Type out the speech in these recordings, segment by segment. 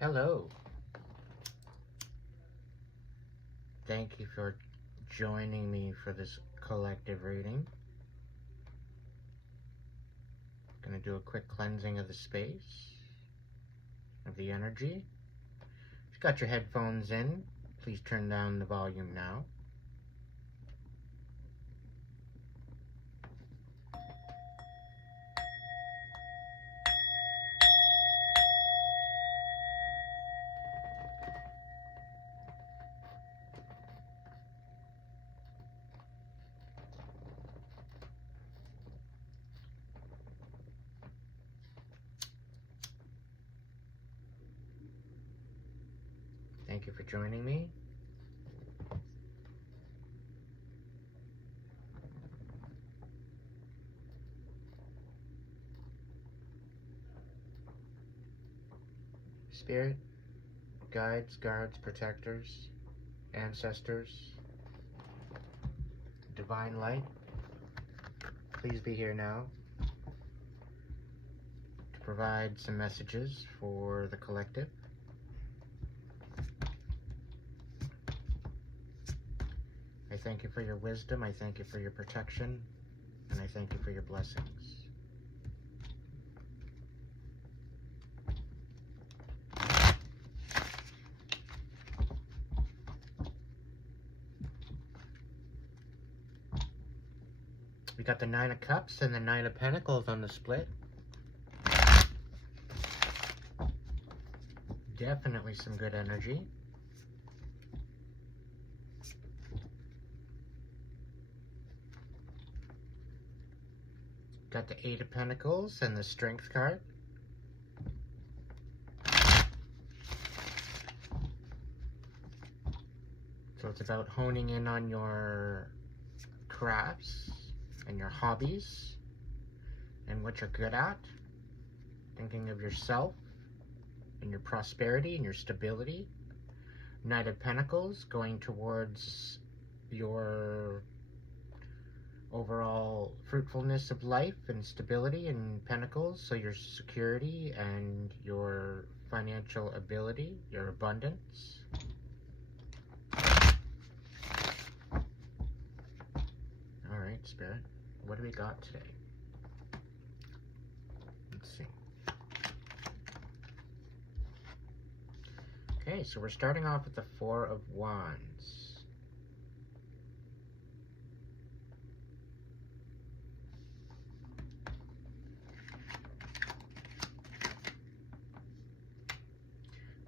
Hello. Thank you for joining me for this collective reading. I'm going to do a quick cleansing of the space, of the energy. If you've got your headphones in, please turn down the volume now. Thank you for joining me. Spirit, guides, guards, protectors, ancestors, divine light, please be here now to provide some messages for the collective. I thank you for your wisdom, I thank you for your protection, and I thank you for your blessings. We got the Nine of Cups and the Nine of Pentacles on the split. Definitely some good energy. Got the Eight of Pentacles and the Strength card. So it's about honing in on your crafts and your hobbies and what you're good at. Thinking of yourself and your prosperity and your stability. Knight of Pentacles going towards your overall fruitfulness of life and stability in Pentacles, so your security and your financial ability, your abundance. Alright, Spirit, what do we got today? Let's see. Okay, so we're starting off with the Four of Wands.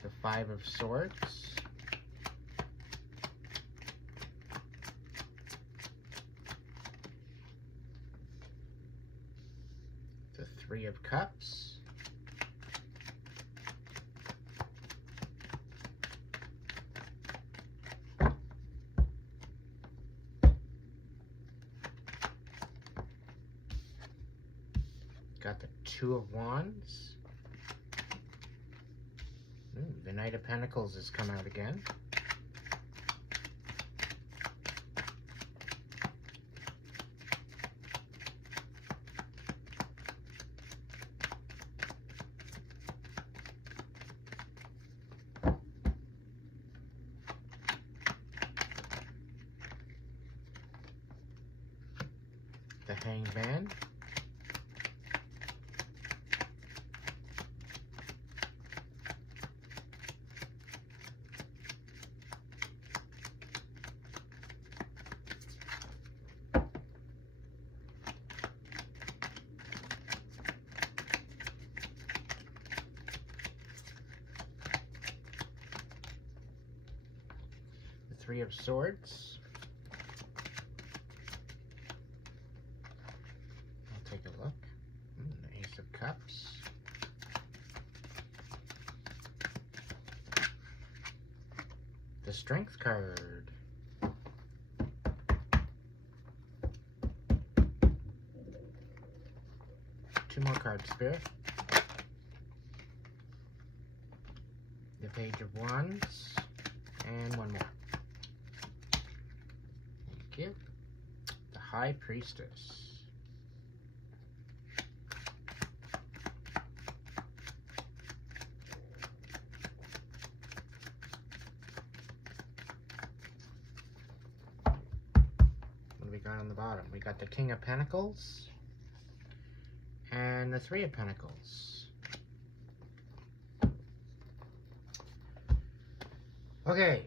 The Five of Swords. The Three of Cups. Got the Two of Wands. The Knight of Pentacles has come out again. The Hanged Man. Three of Swords. I'll take a look. The Ace of Cups. The Strength card. Two more cards, Spirit. The Page of Wands. And one more. Thank you. The High Priestess. got on the bottom? We got the King of Pentacles and the Three of Pentacles. Okay.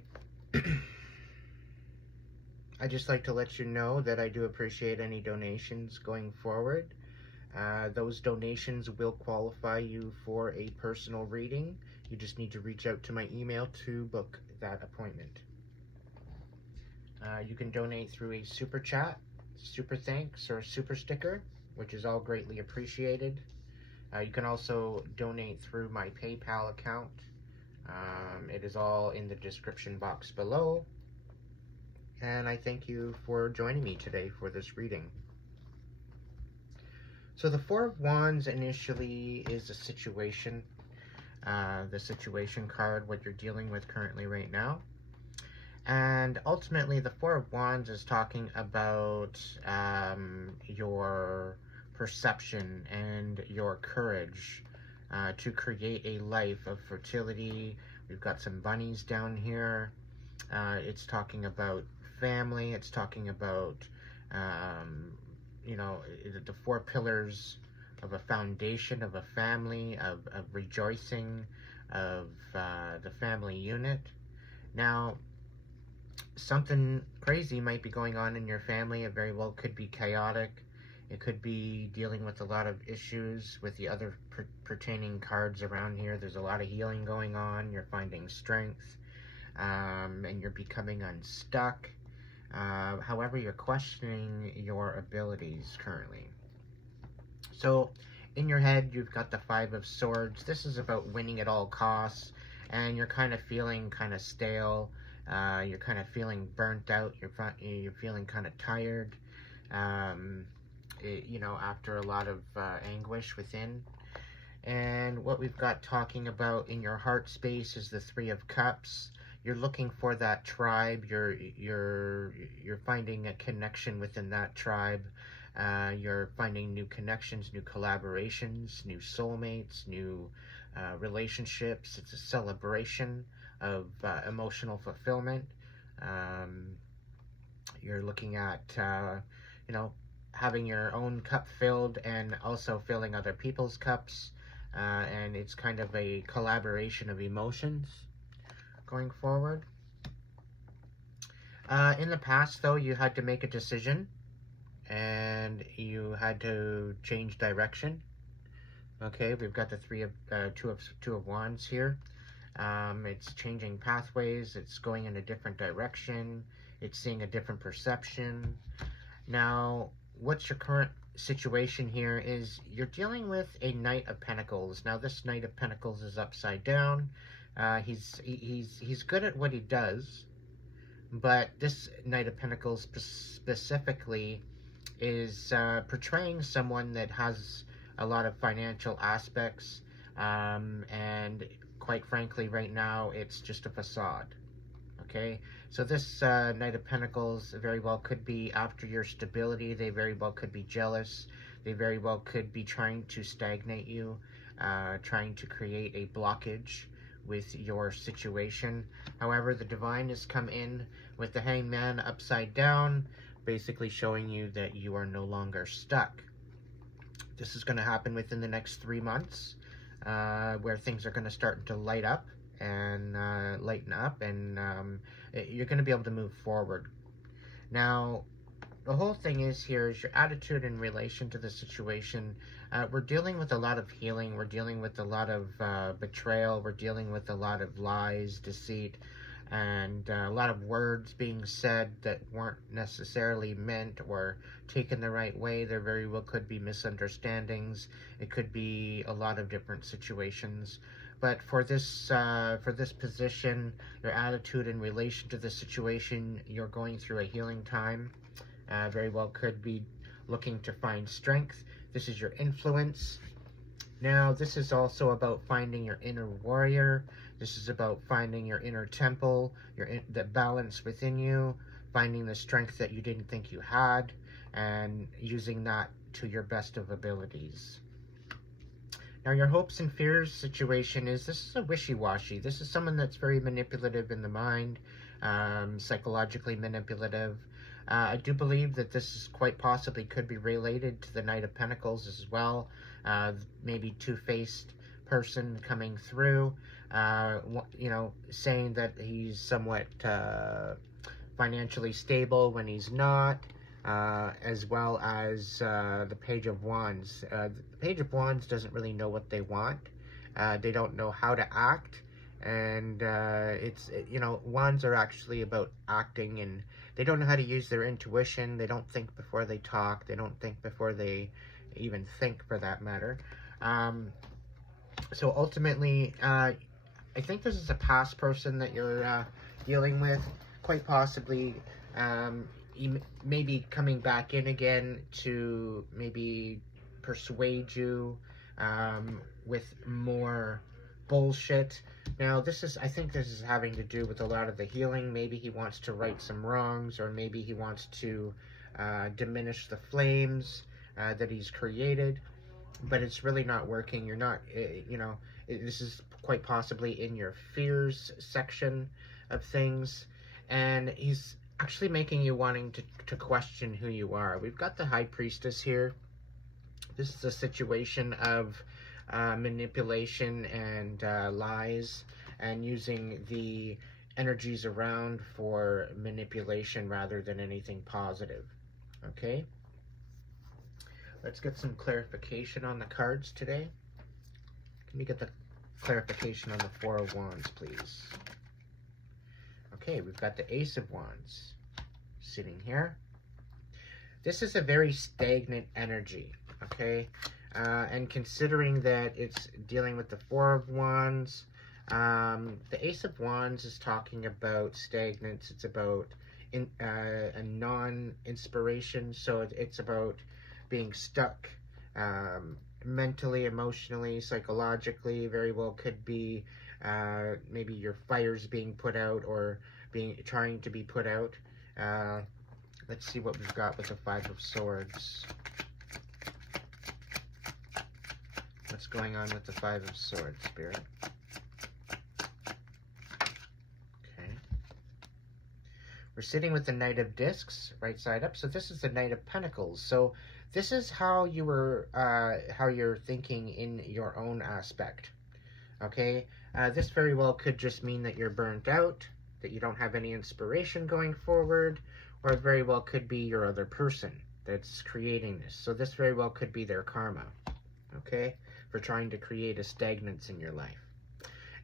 I'd just like to let you know that I do appreciate any donations going forward. Those donations will qualify you for a personal reading. You just need to reach out to my email to book that appointment. You can donate through a super chat, super thanks, or super sticker, which is all greatly appreciated. You can also donate through my PayPal account. It is all in the description box below. And I thank you for joining me today for this reading. So the Four of Wands initially is a situation. The situation card, what you're dealing with currently right now. And ultimately, the Four of Wands is talking about your perception and your courage to create a life of fertility. We've got some bunnies down here. It's talking about family. It's talking about, you know, the four pillars of a foundation, of a family, of rejoicing, of the family unit. Now, something crazy might be going on in your family. It very well could be chaotic. It could be dealing with a lot of issues with the other pertaining cards around here. There's a lot of healing going on. You're finding strength, and you're becoming unstuck. However, you're questioning your abilities currently. So, in your head, you've got the Five of Swords. This is about winning at all costs, and you're kind of feeling kind of stale. You're kind of feeling burnt out. You're feeling kind of tired. You know, after a lot of anguish within. And what we've got talking about in your heart space is the Three of Cups. You're looking for that tribe. You're finding a connection within that tribe. You're finding new connections, new collaborations, new soulmates, new relationships. It's a celebration of emotional fulfillment. You're looking at, you know, having your own cup filled and also filling other people's cups. And it's kind of a collaboration of emotions going forward. In the past, though, you had to make a decision and you had to change direction. Okay, we've got the two of Wands here. It's changing pathways. It's going in a different direction. It's seeing a different perception. Now, what's your current situation here is you're dealing with a Knight of Pentacles. Now, this Knight of Pentacles is upside down. He's good at what he does, but this Knight of Pentacles specifically is portraying someone that has a lot of financial aspects, and quite frankly, right now, it's just a facade. Okay, so this Knight of Pentacles very well could be after your stability. They very well could be jealous. They very well could be trying to stagnate you, trying to create a blockage with your situation. However, the Divine has come in with the Hangman upside down, basically showing you that you are no longer stuck. This is going to happen within the next 3 months, where things are going to start to light up and lighten up, and you're going to be able to move forward. Now, the whole thing is here is your attitude in relation to the situation. We're dealing with a lot of healing. We're dealing with a lot of betrayal. We're dealing with a lot of lies, deceit, and a lot of words being said that weren't necessarily meant or taken the right way. There very well could be misunderstandings. It could be a lot of different situations. But for this position, your attitude in relation to the situation, you're going through a healing time. Very well could be looking to find strength. This is your influence. Now, this is also about finding your inner warrior. This is about finding your inner temple, the balance within you, finding the strength that you didn't think you had, and using that to your best of abilities. Now, your hopes and fears situation is, this is a wishy-washy. This is someone that's very manipulative in the mind, psychologically manipulative. I do believe that this is quite possibly could be related to the Knight of Pentacles as well. Maybe two-faced person coming through, you know, saying that he's somewhat financially stable when he's not, as well as the Page of Wands. The Page of Wands doesn't really know what they want. They don't know how to act, and you know, wands are actually about acting, and they don't know how to use their intuition. They don't think before they talk. They don't think before they even think, for that matter. So ultimately, I think this is a past person that you're dealing with, quite possibly. Maybe coming back in again to maybe persuade you with more bullshit. Now, I think this is having to do with a lot of the healing. Maybe he wants to right some wrongs, or maybe he wants to diminish the flames that he's created, but it's really not working. You're not, you know, this is quite possibly in your fears section of things, and he's actually making you wanting to question who you are. We've got the High Priestess here. This is a situation of manipulation and lies, and using the energies around for manipulation rather than anything positive. Okay? Let's get some clarification on the cards today. Can we get the clarification on the Four of Wands, please? Okay, we've got the Ace of Wands sitting here. This is a very stagnant energy, okay? And considering that it's dealing with the Four of Wands, the Ace of Wands is talking about stagnance. It's about a non-inspiration, so it's about being stuck mentally, emotionally, psychologically. Very well could be maybe your fire's being put out, or trying to be put out. Let's see what we've got with the Five of Swords. What's going on with the Five of Swords, Spirit? Okay. We're sitting with the Knight of Discs, right side up. So this is the Knight of Pentacles. So this is how you're thinking in your own aspect. Okay. This very well could just mean that you're burnt out, that you don't have any inspiration going forward, or it very well could be your other person that's creating this. So this very well could be their karma, okay, for trying to create a stagnance in your life.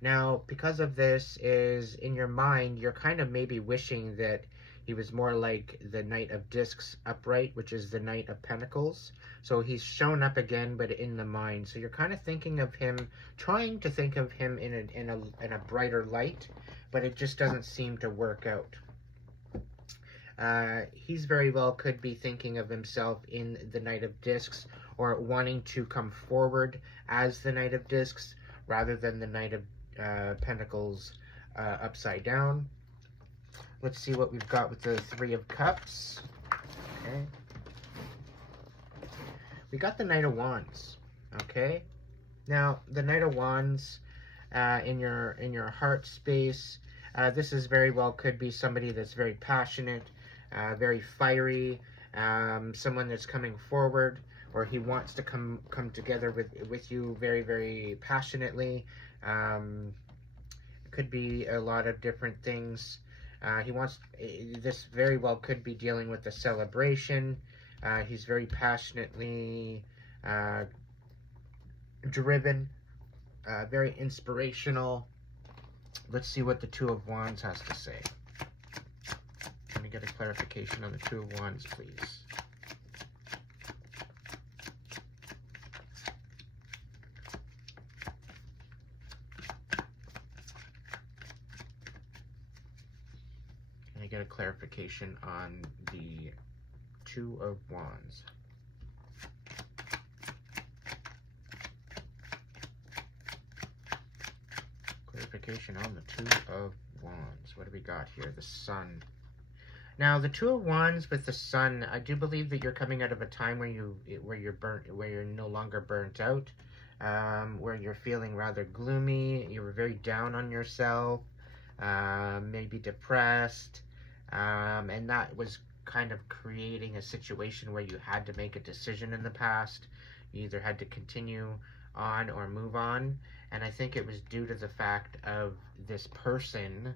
Now, because of this, is in your mind, you're kind of maybe wishing that he was more like the Knight of Discs upright, which is the Knight of Pentacles. So he's shown up again, but in the mind. So you're kind of thinking of him, trying to think of him in a brighter light, but it just doesn't seem to work out. He's very well could be thinking of himself in the Knight of Discs, or wanting to come forward as the Knight of Discs rather than the Knight of Pentacles upside down. Let's see what we've got with the Three of Cups. Okay. We got the Knight of Wands. Okay. Now, the Knight of Wands in your heart space, this is very well could be somebody that's very passionate, very fiery, someone that's coming forward, or he wants to come together with you very, very passionately. It could be a lot of different things. This very well could be dealing with a celebration. He's very passionately driven, very inspirational. Let's see what the Two of Wands has to say. Let me get a clarification on the Two of Wands, please. Can I get a clarification on the Two of Wands? Clarification on the Two of Wands. What do we got here? The Sun. Now, the Two of Wands with the Sun, I do believe that you're coming out of a time where you're no longer burnt out, where you're feeling rather gloomy. You were very down on yourself, maybe depressed, and that was kind of creating a situation where you had to make a decision in the past. You either had to continue on or move on. And I think it was due to the fact of this person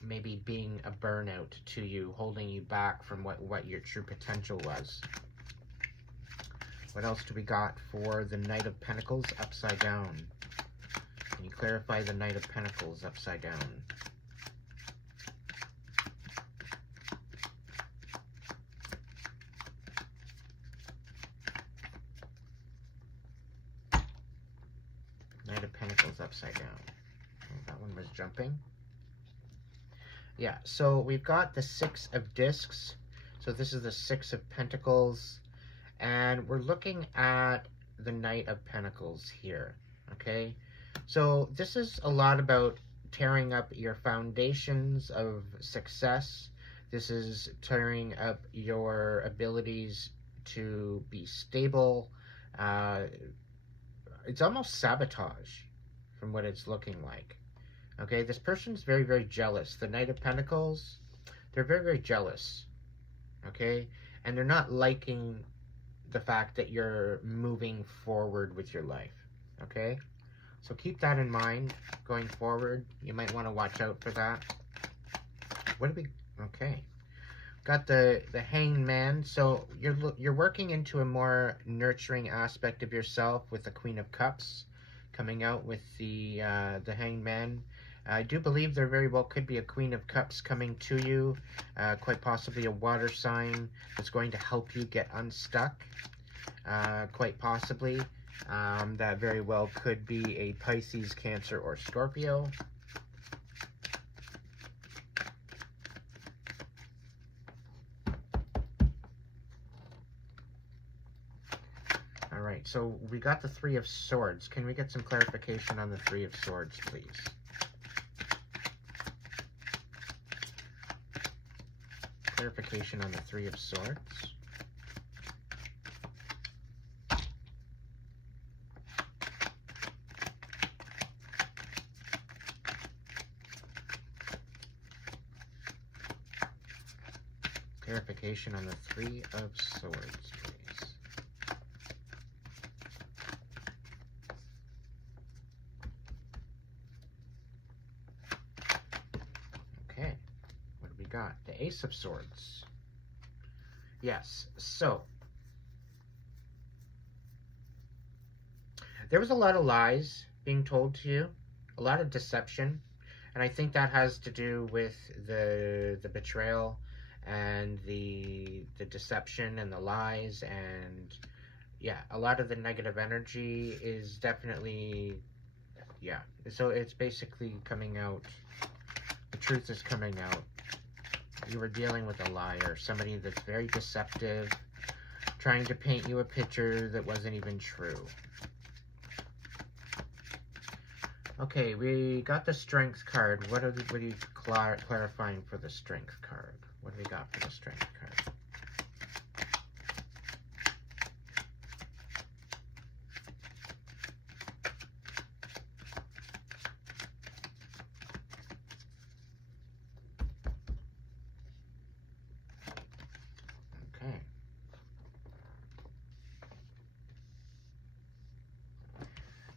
maybe being a burnout to you, holding you back from what your true potential was. What else do we got for the Knight of Pentacles upside down? Can you clarify the Knight of Pentacles upside down? Knight of Pentacles upside down. Oh, that one was jumping. Yeah, so we've got the Six of Discs. So this is the Six of Pentacles. And we're looking at the Knight of Pentacles here, okay? So this is a lot about tearing up your foundations of success. This is tearing up your abilities to be stable. It's almost sabotage from what it's looking like. Okay, this person's very, very jealous. The Knight of Pentacles, they're very, very jealous. Okay, and they're not liking the fact that you're moving forward with your life. Okay, so keep that in mind going forward. You might want to watch out for that. What do we, okay. Got the Hanged Man. So you're working into a more nurturing aspect of yourself with the Queen of Cups coming out with the Hanged Man. I do believe there very well could be a Queen of Cups coming to you, quite possibly a water sign that's going to help you get unstuck, quite possibly. That very well could be a Pisces, Cancer, or Scorpio. All right, so we got the Three of Swords. Can we get some clarification on the Three of Swords, please? Clarification on the Three of Swords. Clarification on the Three of Swords, please. Okay, what do we got? The Ace of Swords. Yes, so there was a lot of lies being told to you, a lot of deception, and I think that has to do with the betrayal and the deception and the lies, and yeah, a lot of the negative energy is definitely, yeah, so it's basically coming out, the truth is coming out. You were dealing with a liar, somebody that's very deceptive, trying to paint you a picture that wasn't even true. Okay, we got the Strength card. What are you clarifying for the Strength card? What do we got for the Strength card? Okay.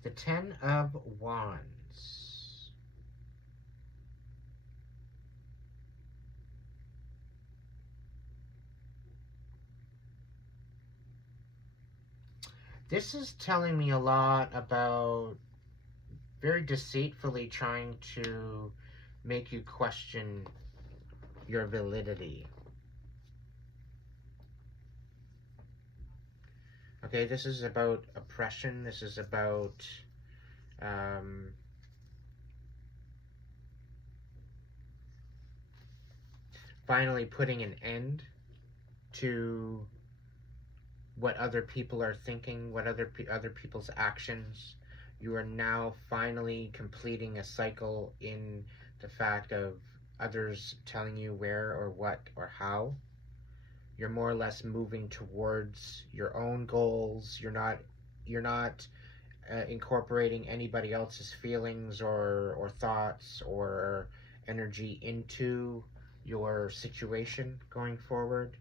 The Ten of Wands. This is telling me a lot about very deceitfully trying to make you question your validity. Okay, this is about oppression. This is about finally putting an end to what other people are thinking, what other people's actions. You are now finally completing a cycle in the fact of others telling you where or what or how. You're more or less moving towards your own goals. You're not incorporating anybody else's feelings or thoughts or energy into your situation going forward.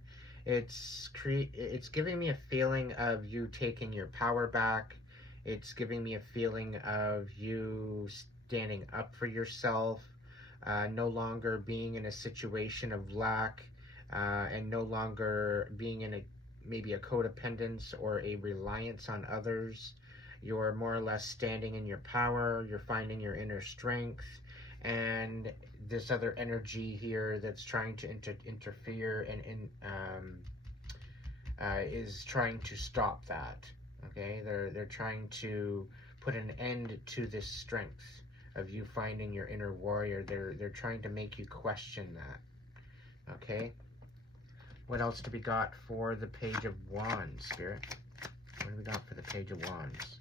It's giving me a feeling of you taking your power back. It's giving me a feeling of you standing up for yourself, no longer being in a situation of lack, and no longer being in maybe a codependence or a reliance on others. You're more or less standing in your power. You're finding your inner strength, and this other energy here that's trying to interfere is trying to stop that. Okay, they're trying to put an end to this strength of you finding your inner warrior. They're trying to make you question that. Okay, what else do we got for the Page of Wands, Spirit? What do we got for the Page of Wands?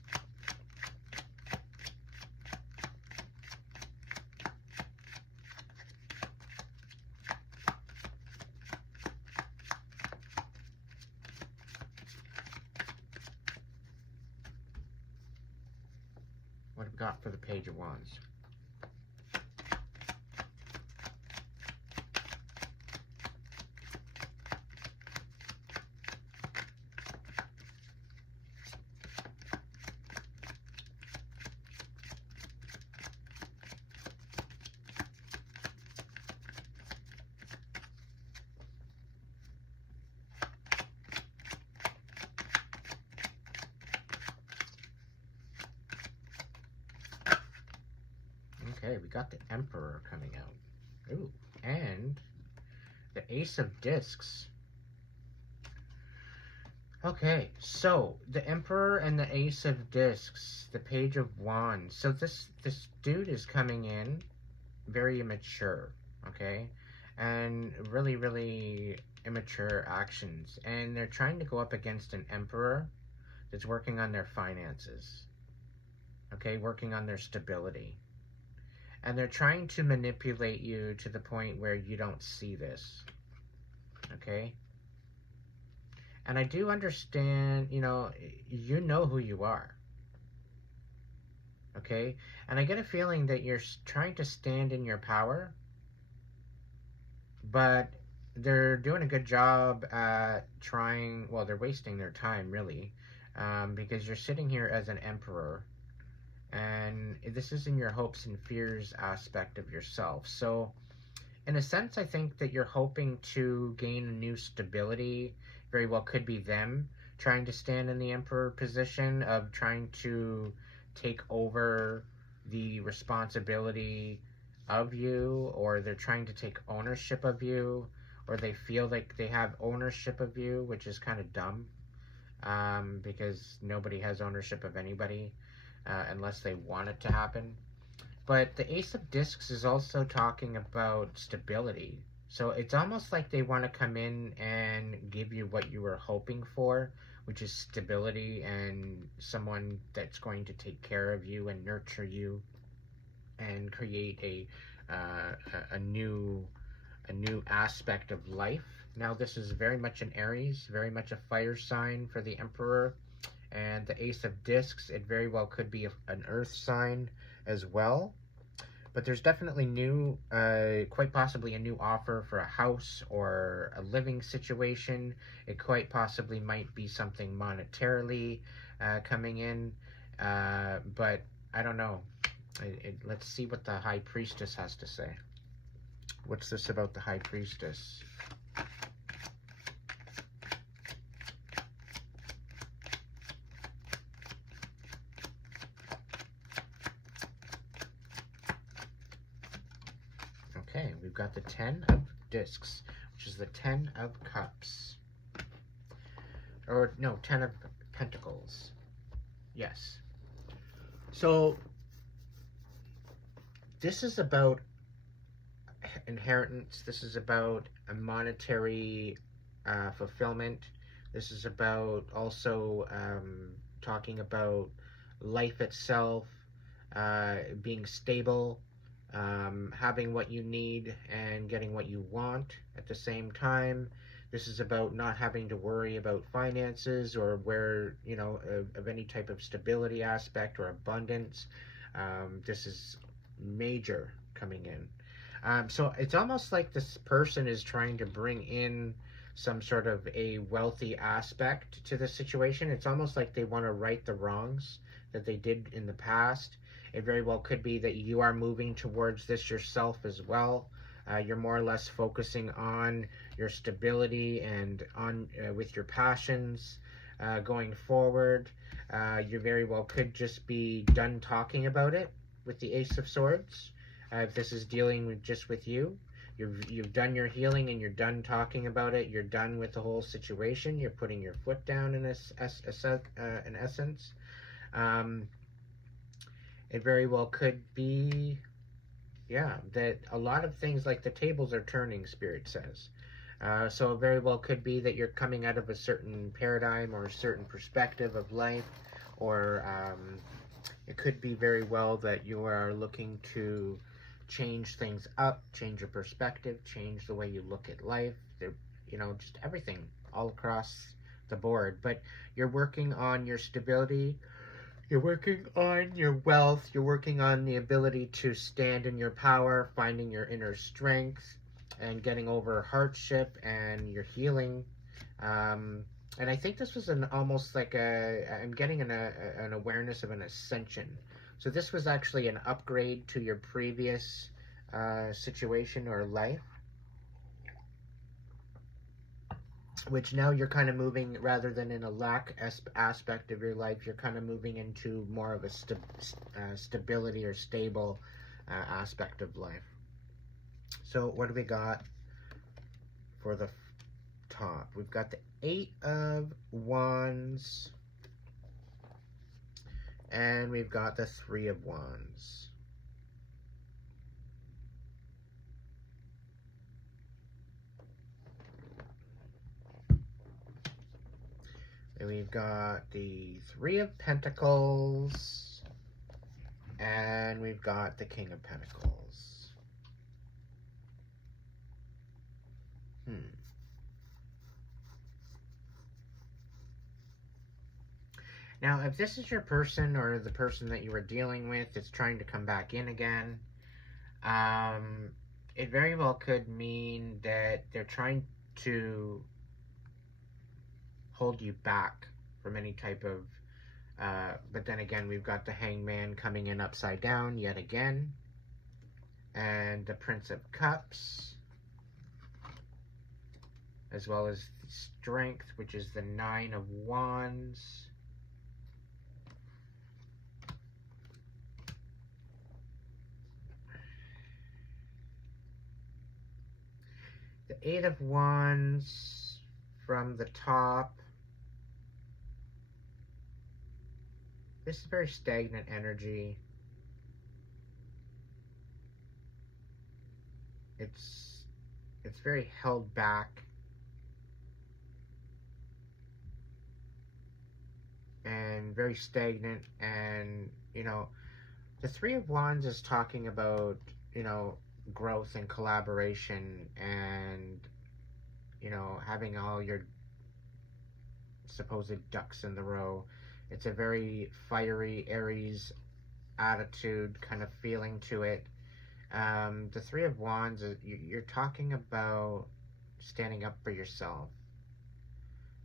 What have we got for the Page of Wands? Okay, we got the Emperor coming out. Ooh, and the Ace of Discs. Okay, so the Emperor and the Ace of Discs, the Page of Wands. So this dude is coming in very immature, okay? And really, really immature actions. And they're trying to go up against an Emperor that's working on their finances, okay? Working on their stability. And they're trying to manipulate you to the point where you don't see this, okay? And I do understand, you know who you are, okay? And I get a feeling that you're trying to stand in your power, but they're doing a good job at trying, well, they're wasting their time, really, because you're sitting here as an Emperor, and this is in your hopes and fears aspect of yourself. So in a sense, I think that you're hoping to gain a new stability. Very well could be them trying to stand in the Emperor position of trying to take over the responsibility of you, or they're trying to take ownership of you, or they feel like they have ownership of you, which is kind of dumb, because nobody has ownership of anybody. Unless they want it to happen. But the Ace of Discs is also talking about stability. So it's almost like they want to come in and give you what you were hoping for, which is stability and someone that's going to take care of you and nurture you and create a new aspect of life. Now this is very much an Aries, very much a fire sign for the Emperor. And the Ace of Discs, it very well could be an earth sign as well. But there's definitely quite possibly a new offer for a house or a living situation. It quite possibly might be something monetarily coming in. But I don't know. Let's see what the High Priestess has to say. What's this about the High Priestess? Okay, we've got the 10 of Discs, which is the 10 of Cups. Or, no, 10 of Pentacles. Yes. So, this is about inheritance. This is about a monetary fulfillment. This is about also talking about life itself, being stable, having what you need and getting what you want at the same time. This is about not having to worry about finances or where, of any type of stability aspect or abundance. This is major coming in. So it's almost like this person is trying to bring in some sort of a wealthy aspect to the situation. It's almost like they want to right the wrongs that they did in the past. It very well could be that you are moving towards this yourself as well. You're more or less focusing on your stability and on with your passions going forward. You very well could just be done talking about it with the Ace of Swords. If this is dealing with just with you, you've done your healing and you're done talking about it. You're done with the whole situation. You're putting your foot down in in essence. It very well could be, yeah, that a lot of things like the tables are turning, Spirit says. So it very well could be that you're coming out of a certain paradigm or a certain perspective of life, or it could be very well that you are looking to change things up, change your perspective, change the way you look at life, just everything all across the board. But you're working on your stability, you're working on your wealth, you're working on the ability to stand in your power, finding your inner strength, and getting over hardship, and your healing. And I think this was almost like I'm getting an awareness of an ascension. So this was actually an upgrade to your previous situation or life, which now you're kind of moving, rather than in a lack aspect of your life, you're kind of moving into more of a stability or stable aspect of life. So what do we got for the top? We've got the 8 of Wands, and we've got the 3 of Wands. And we've got the 3 of Pentacles, and we've got the King of Pentacles. Now, if this is your person, or the person that you were dealing with is trying to come back in again, it very well could mean that they're trying to hold you back from any type of, but then again, we've got the Hangman coming in upside down yet again, and the Prince of Cups, as well as the Strength, which is the 9 of Wands. The 8 of Wands from the top. This is very stagnant energy. It's very held back. And very stagnant. And, the 3 of Wands is talking about, growth and collaboration, and having all your supposed ducks in the row. It's a very fiery Aries attitude kind of feeling to it. The 3 of Wands, you're talking about standing up for yourself.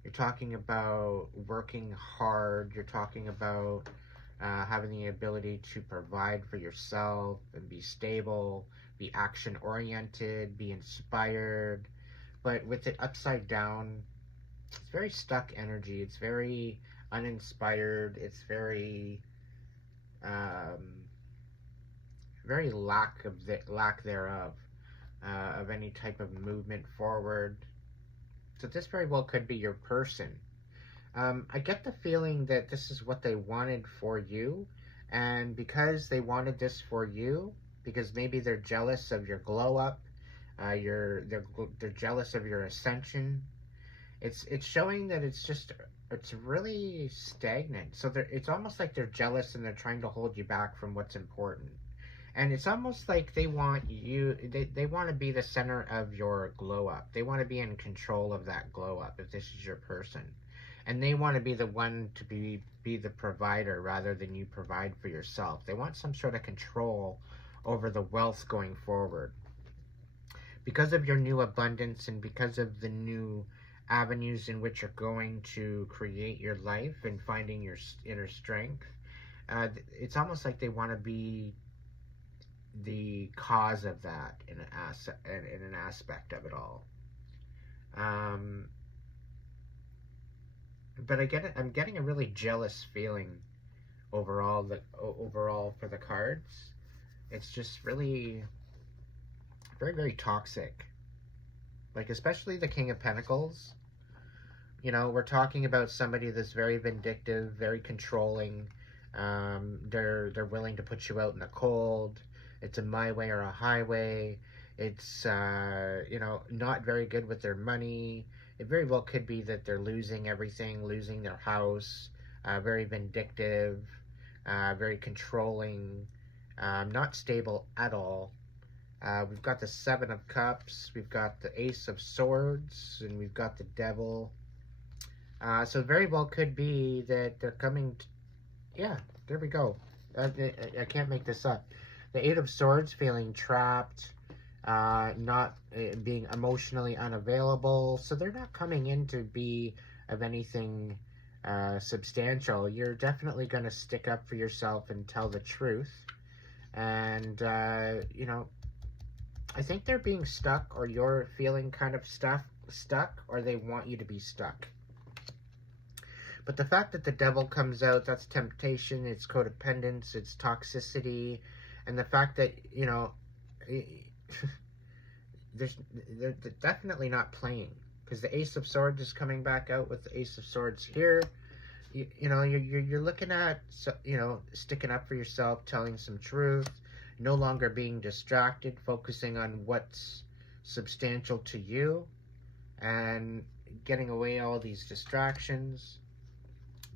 You're talking about working hard. You're talking about having the ability to provide for yourself and be stable, be action-oriented, be inspired. But with it upside down, it's very stuck energy. It's very uninspired. It's very, very lack thereof of any type of movement forward. So this very well could be your person. I get the feeling that this is what they wanted for you, and because they wanted this for you, because maybe they're jealous of your glow up, they're jealous of your ascension. It's showing that it's really stagnant. So it's almost like they're jealous and they're trying to hold you back from what's important. And it's almost like they want you, they want to be the center of your glow up. They want to be in control of that glow up if this is your person. And they want to be the one to be the provider rather than you provide for yourself. They want some sort of control over the wealth going forward. because of your new abundance and because of the new avenues in which you're going to create your life and finding your inner strength, it's almost like they want to be the cause of that in an aspect of it all. But I'm getting a really jealous feeling overall for the cards. It's just really very, very toxic. Like, especially the King of Pentacles. You know, we're talking about somebody that's very vindictive, very controlling. They're willing to put you out in the cold. It's a my way or a highway. It's, you know, not very good with their money. It very well could be that they're losing everything, losing their house, very vindictive, very controlling, not stable at all. We've got the Seven of Cups, we've got the Ace of Swords, and we've got the Devil. So very well could be that they're coming, yeah, there we go. I can't make this up. The Eight of Swords, feeling trapped, not being emotionally unavailable. So they're not coming in to be of anything substantial. You're definitely going to stick up for yourself and tell the truth. And, you know, I think they're being stuck, or you're feeling kind of stuck, or they want you to be stuck. But the fact that the Devil comes out, that's temptation, it's codependence, it's toxicity, and the fact that, you know, they're definitely not playing, because the Ace of Swords is coming back out with the Ace of Swords here. You know, you're looking at, you know, sticking up for yourself, telling some truth, no longer being distracted, focusing on what's substantial to you, and getting away all these distractions.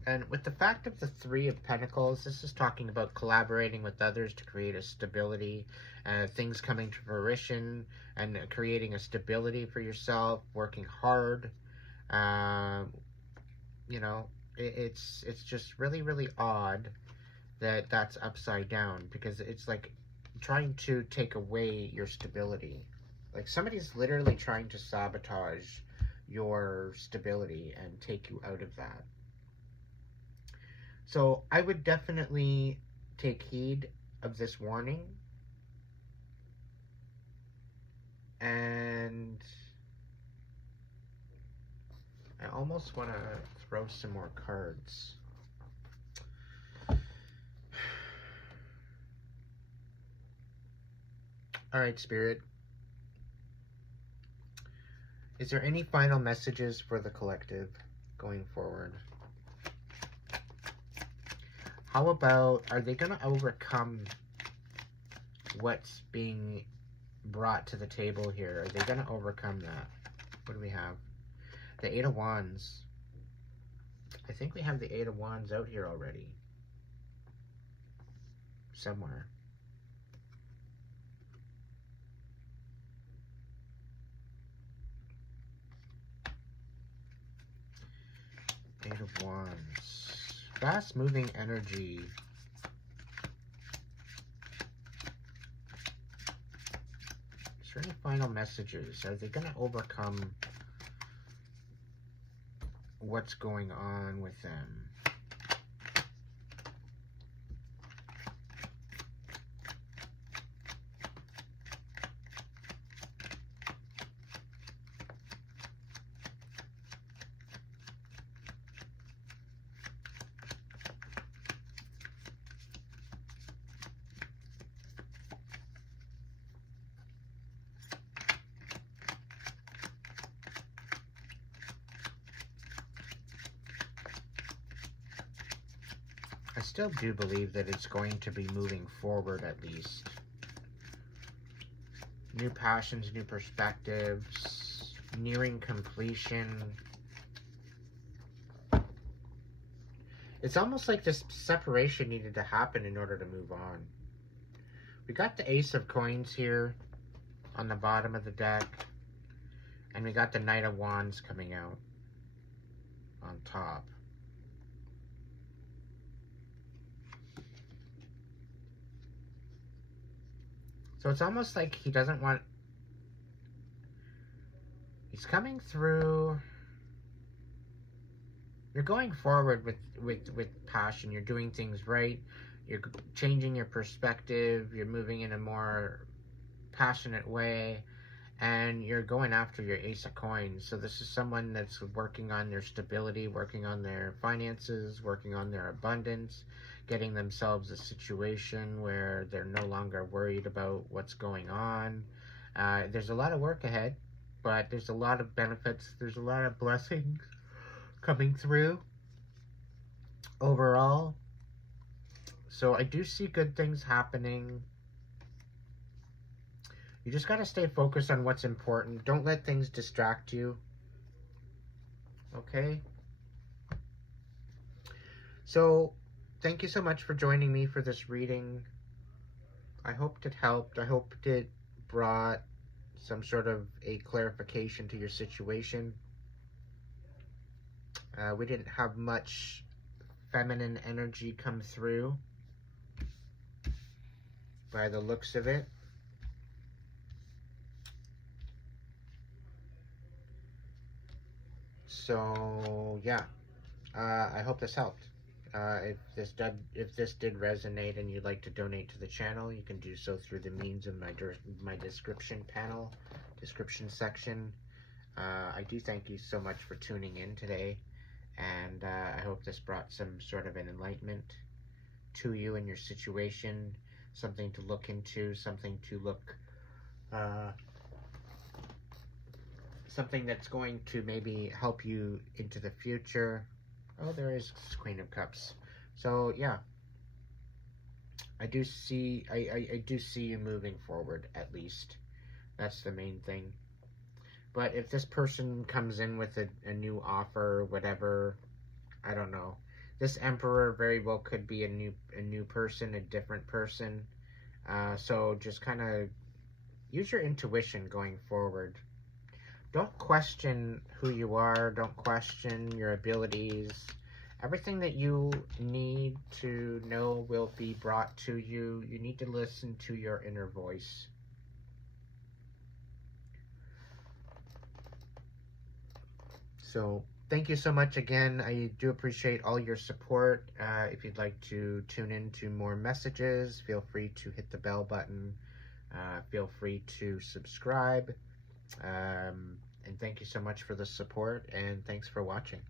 And with the fact of the Three of Pentacles, this is talking about collaborating with others to create a stability, things coming to fruition, and creating a stability for yourself, working hard. You know, it's just really, really odd that that's upside down, because it's like trying to take away your stability. Like, somebody's literally trying to sabotage your stability and take you out of that. So I would definitely take heed of this warning. And I almost want to throw some more cards. All right, Spirit. Is there any final messages for the collective going forward? How about, are they going to overcome what's being brought to the table here? Are they going to overcome that? What do we have? The Eight of Wands. I think we have the Eight of Wands out here already. Somewhere. Eight of Wands. Fast-moving energy. Is there any final messages? Are they going to overcome what's going on with them? I still do believe that it's going to be moving forward, at least. New passions, new perspectives, nearing completion. It's almost like this separation needed to happen in order to move on. We got the Ace of Coins here on the bottom of the deck. And we got the Knight of Wands coming out on top. So it's almost like he doesn't want He's coming through. You're going forward with passion. You're doing things right. You're changing your perspective. You're moving in a more passionate way. And you're going after your Ace of Coins. So this is someone that's working on their stability, working on their finances, working on their abundance, getting themselves a situation where they're no longer worried about what's going on. There's a lot of work ahead, but there's a lot of benefits. There's a lot of blessings coming through overall. So I do see good things happening. You just got to stay focused on what's important. Don't let things distract you. Okay? So, thank you so much for joining me for this reading. I hoped it helped. I hoped it brought some sort of a clarification to your situation. We didn't have much feminine energy come through by the looks of it. So yeah, I hope this helped. If this did resonate and you'd like to donate to the channel, you can do so through the means in my description section. I do thank you so much for tuning in today, and I hope this brought some sort of an enlightenment to you in your situation, something to look into, something to look. Something that's going to maybe help you into the future. Oh, there is Queen of Cups. So yeah, I do see you moving forward, at least. That's the main thing. But if this person comes in with a new offer, whatever, I don't know. This Emperor very well could be a new person, a different person. So just kind of use your intuition going forward. Don't question who you are. Don't question your abilities. Everything that you need to know will be brought to you. You need to listen to your inner voice. So, thank you so much again. I do appreciate all your support. If you'd like to tune in to more messages, feel free to hit the bell button. Feel free to subscribe. And thank you so much for the support, and thanks for watching.